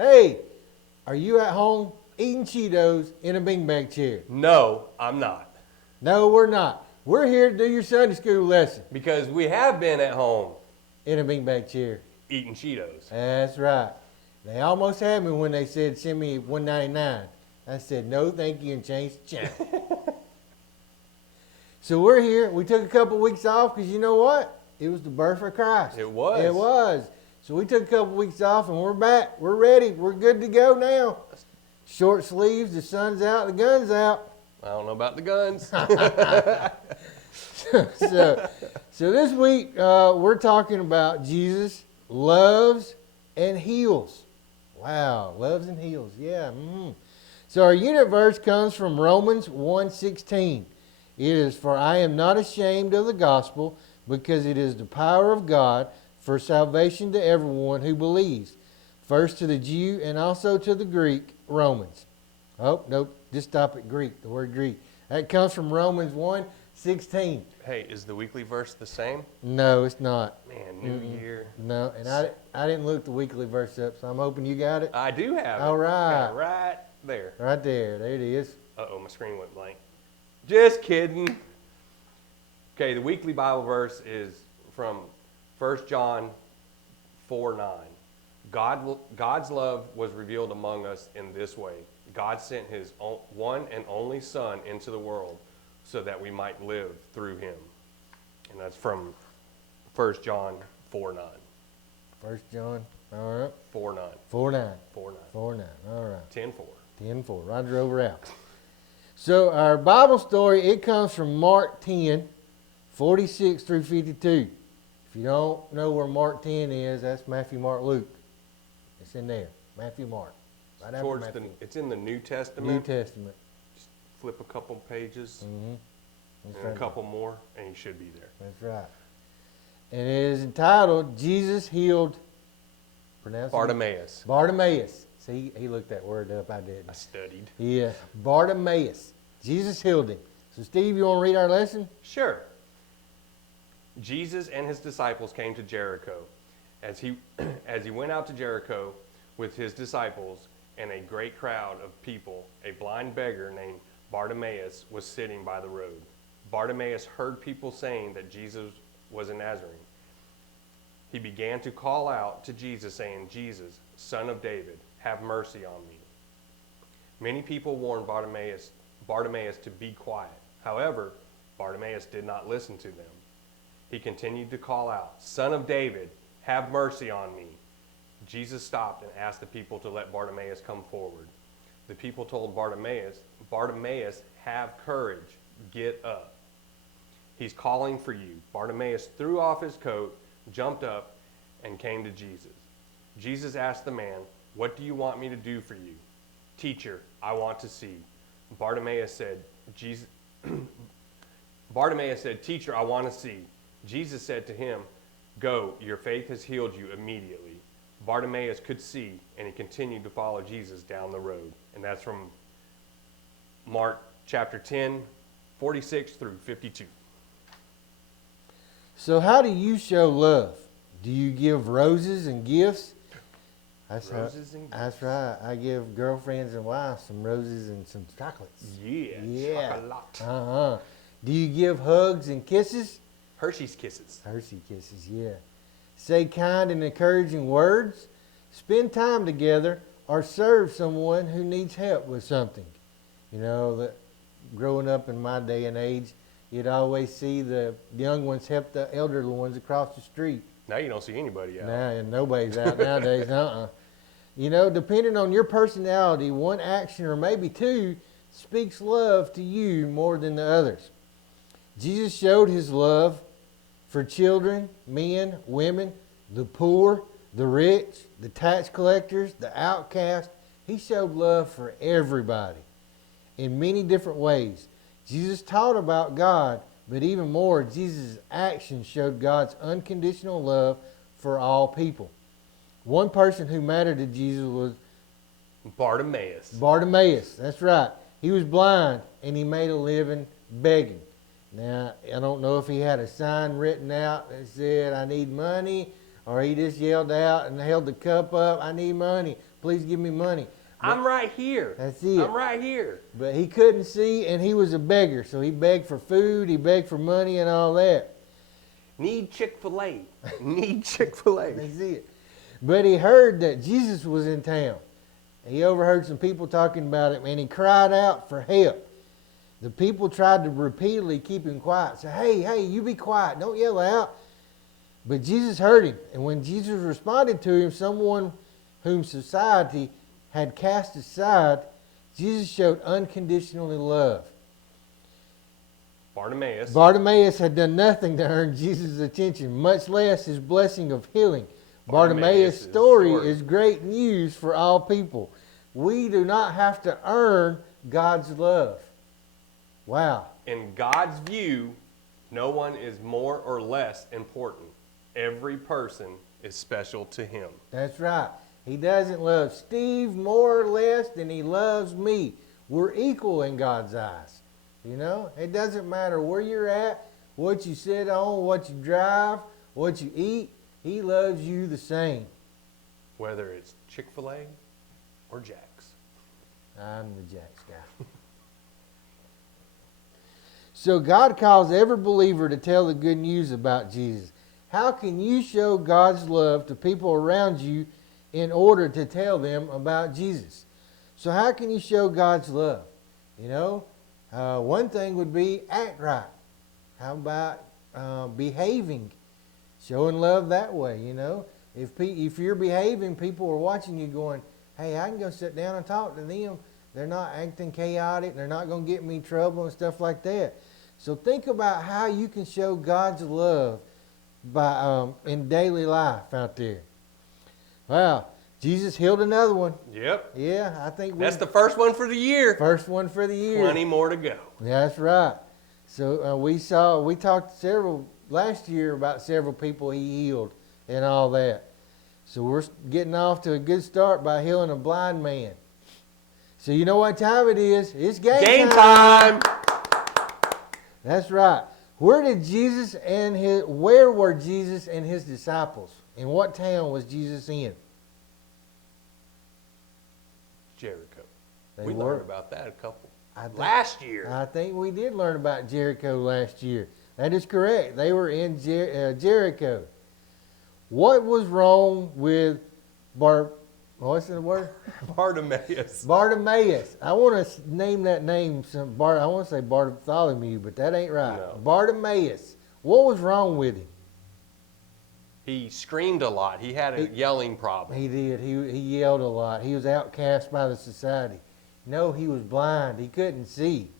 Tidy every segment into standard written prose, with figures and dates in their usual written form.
Hey, are you at home eating Cheetos in a beanbag chair? No, I'm not. No, we're not. We're here to do your Sunday school lesson Because we have been at home in a beanbag chair. eating Cheetos. That's right. They almost had me when they said send me $1.99. I said no, thank you, and changed the channel. So we're here. We took a couple weeks off because you know what? It was the birth of Christ. It was. It was. So we took a couple weeks off and we're back. We're ready. We're good to go now. Short sleeves, the sun's out, the gun's out. I don't know about the guns. So this week we're talking about Jesus loves and heals. Wow, loves and heals. Yeah. So our unit verse comes from Romans 1:16. It is, "For I am not ashamed of the gospel, because it is the power of God for salvation to everyone who believes, first to the Jew and also to the Greek." Romans. Oh, nope, just stop at Greek, the word Greek. That comes from Romans 1:16. Hey, is the weekly verse the same? No, it's not. Man, new year. No, and I didn't look the weekly verse up, so I'm hoping you got it. I do have it. All right. Got it right there. Right there. There it is. Uh-oh, my screen went blank. Just kidding. Okay, the weekly Bible verse is from 1 John 4:9. God's love was revealed among us in this way. God sent his one and only Son into the world so that we might live through him. And that's from 1 John 4:9. 1 John, all right. 4:9. 4:9. 4:9. 4:9, all right. 10:4. 10:4. Roger over out. So our Bible story, it comes from Mark 10:46 through 52. If you don't know where Mark 10 is, that's Matthew, Mark, Luke. It's in there. Matthew, Mark. Right after Towards Matthew. it's in the New Testament. New Testament. Just flip a couple pages That's and right. a couple more, and you should be there. That's right. And it is entitled, Jesus Healed, pronounce it? Bartimaeus. Bartimaeus. See, he looked that word up, I I didn't. studied. Yeah, Bartimaeus. Jesus healed him. So Steve, you want to read our lesson? Sure. Jesus and his disciples came to Jericho. As he went out to Jericho with his disciples and a great crowd of people, a blind beggar named Bartimaeus was sitting by the road. Bartimaeus heard people saying that Jesus was a Nazarene. He began to call out to Jesus, saying, "Jesus, Son of David, have mercy on me." Many people warned Bartimaeus to be quiet. However, Bartimaeus did not listen to them. He continued to call out, "Son of David, have mercy on me." Jesus stopped and asked the people to let Bartimaeus come forward. The people told Bartimaeus, "Have courage, get up. He's calling for you." Bartimaeus threw off his coat, jumped up, and came to Jesus. Jesus asked the man, "What do you want me to do for you?" "Teacher, I want to see." Bartimaeus said, "Teacher, I want to see." Jesus said to him, "Go, your faith has healed you." Immediately, Bartimaeus could see, and he continued to follow Jesus down the road. And that's from Mark chapter 10, 46 through 52. So how do you show love? Do you give roses and gifts? Roses and gifts. That's right. I give girlfriends and wives some roses and some chocolates. Yeah. Chocolate. Uh-huh. Do you give hugs and kisses? Hershey's Kisses. Hershey kisses, yeah. Say kind and encouraging words. Spend time together or serve someone who needs help with something. You know, that growing up in my day and age, you'd always see the young ones help the elderly ones across the street. Now you don't see anybody out. Nah, and nobody's out nowadays. You know, depending on your personality, one action or maybe two speaks love to you more than the others. Jesus showed his love for children, men, women, the poor, the rich, the tax collectors, the outcast. He showed love for everybody in many different ways. Jesus taught about God, but even more, Jesus' actions showed God's unconditional love for all people. One person who mattered to Jesus was Bartimaeus. Bartimaeus. That's right. He was blind and he made a living begging. Now, I don't know if he had a sign written out that said, "I need money," or he just yelled out and held the cup up, I need money, please give me money. I'm right here. That's it. I'm right here. But he couldn't see, and he was a beggar, so he begged for food, he begged for money and all that. Need Chick-fil-A. Need Chick-fil-A. That's it. But he heard that Jesus was in town. He overheard some people talking about him, and he cried out for help. The people tried to repeatedly keep him quiet. Say, hey, you be quiet. Don't yell out. But Jesus heard him. And when Jesus responded to him, someone whom society had cast aside, Jesus showed unconditional love. Bartimaeus had done nothing to earn Jesus' attention, much less his blessing of healing. Bartimaeus' story is great news for all people. We do not have to earn God's love. Wow. In God's view, no one is more or less important. Every person is special to him. That's right. He doesn't love Steve more or less than he loves me. We're equal in God's eyes. You know, it doesn't matter where you're at, what you sit on, what you drive, what you eat. He loves you the same. Whether it's Chick-fil-A or Jack's. I'm the Jack's guy. So God calls every believer to tell the good news about Jesus. How can you show God's love to people around you in order to tell them about Jesus? So how can you show God's love? You know, one thing would be act right. How about behaving? Showing love that way, you know. If you're behaving, people are watching you going, hey, I can go sit down and talk to them. They're not acting chaotic. They're not going to get me in trouble and stuff like that. So think about how you can show God's love by in daily life out there. Wow, Jesus healed another one. Yep. Yeah, I think that's the first one for the year. First one for the year. 20 more to go. That's right. So we talked last year about several people he healed and all that. So we're getting off to a good start by healing a blind man. So you know what time it is? It's game time. That's right. Where were Jesus and his disciples? In what town was Jesus in? Jericho. We learned about that last year. I think we did learn about Jericho last year. That is correct. They were in Jericho. What was wrong with what's the word? Bartimaeus. Bartimaeus. I want to name that name. I want to say Bartholomew, but that ain't right. No. Bartimaeus. What was wrong with him? He screamed a lot. He had a yelling problem. He did. He yelled a lot. He was outcast by the society. No, he was blind. He couldn't see.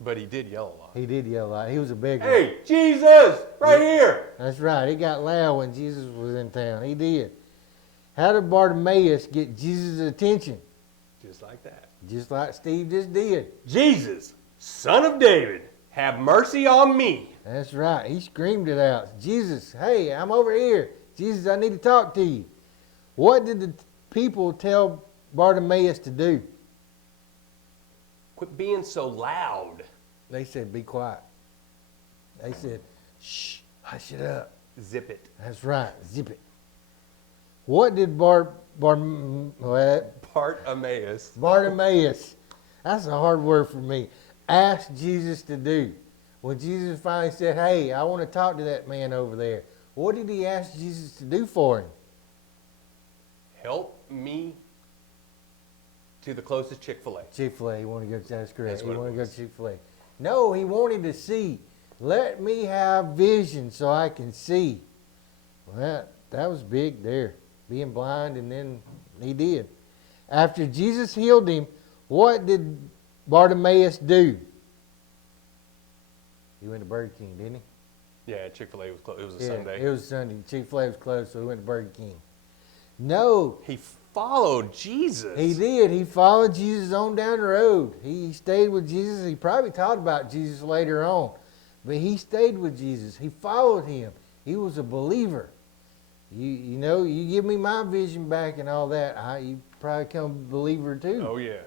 But he did yell a lot. He did yell a lot. He was a beggar. Hey, Jesus! Right here! That's right. He got loud when Jesus was in town. He did. How did Bartimaeus get Jesus' attention? Just like that. Just like Steve just did. Jesus, Son of David, have mercy on me. That's right. He screamed it out. Jesus, hey, I'm over here. Jesus, I need to talk to you. What did the people tell Bartimaeus to do? Quit being so loud. They said, be quiet. They said, shh, hush it up. Zip it. That's right, zip it. What did Bartimaeus, that's a hard word for me, ask Jesus to do? When Jesus finally said, hey, I want to talk to that man over there, what did he ask Jesus to do for him? Help me to the closest Chick-fil-A. Chick-fil-A, he wanted to go, that's correct. That's He what wanted it to go was. to Chick-fil-A. No, he wanted to see. Let me have vision so I can see. Well, that was big there, being blind, and then he did. After Jesus healed him, what did Bartimaeus do? He went to Burger King, didn't he? Yeah, Chick-fil-A was closed. It was a Sunday. It was Sunday. Chick-fil-A was closed, so he went to Burger King. No. He followed Jesus. He did. He followed Jesus on down the road. He stayed with Jesus. He probably taught about Jesus later on. But he stayed with Jesus. He followed him. He was a believer. You know, you give me my vision back and all that, you probably become a believer too. Oh, yeah.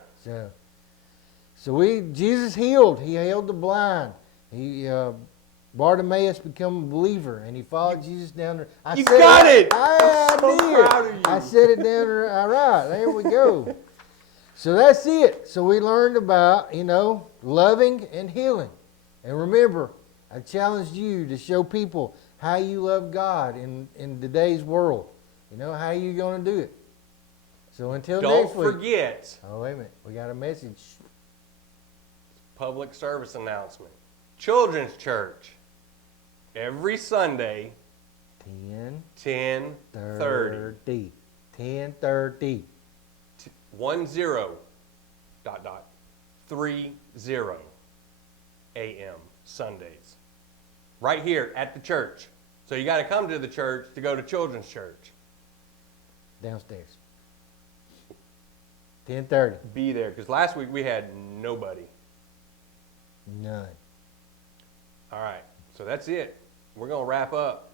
So Jesus healed. He healed the blind. Bartimaeus become a believer, and he followed Jesus down there. You got it! I I'm so did. proud of you. I said it down there. All right, there we go. So that's it. So we learned about, loving and healing. And remember, I challenged you to show people how you love God in today's world. How are you going to do it? So until next week. Don't forget. Oh, wait a minute. We got a message. Public service announcement. Children's Church. Every Sunday, 10:30. 10:30. 30 a.m. Sundays. Right here at the church. So you got to come to the church to go to Children's Church. Downstairs. 10:30. Be there, because last week we had nobody. None. All right, so that's it. We're going to wrap up.